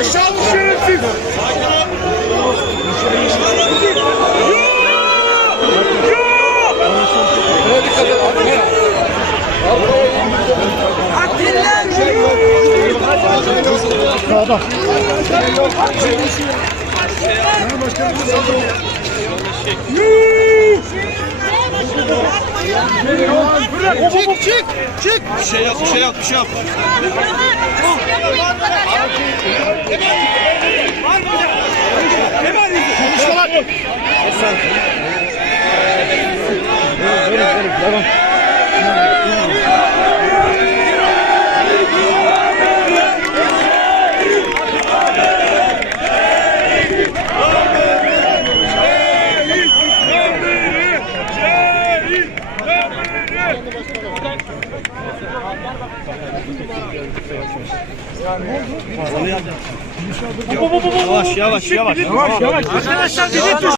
Aşağı şerefsiz. Çık çık çık. Bir şey yap, bir şey yap, bir şey yap. Yavaş, yavaş, yavaş. Arkadaşlar bizi